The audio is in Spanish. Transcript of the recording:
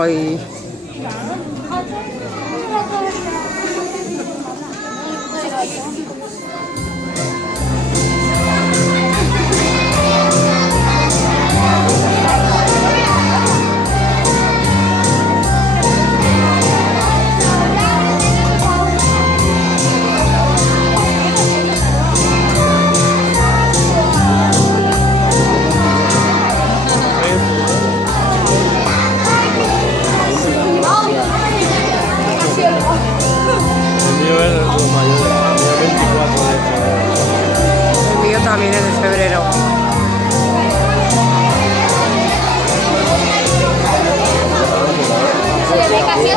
Ay. El mío es los mayores, el mío es 24 de febrero. El mío también es de febrero. Se ve casi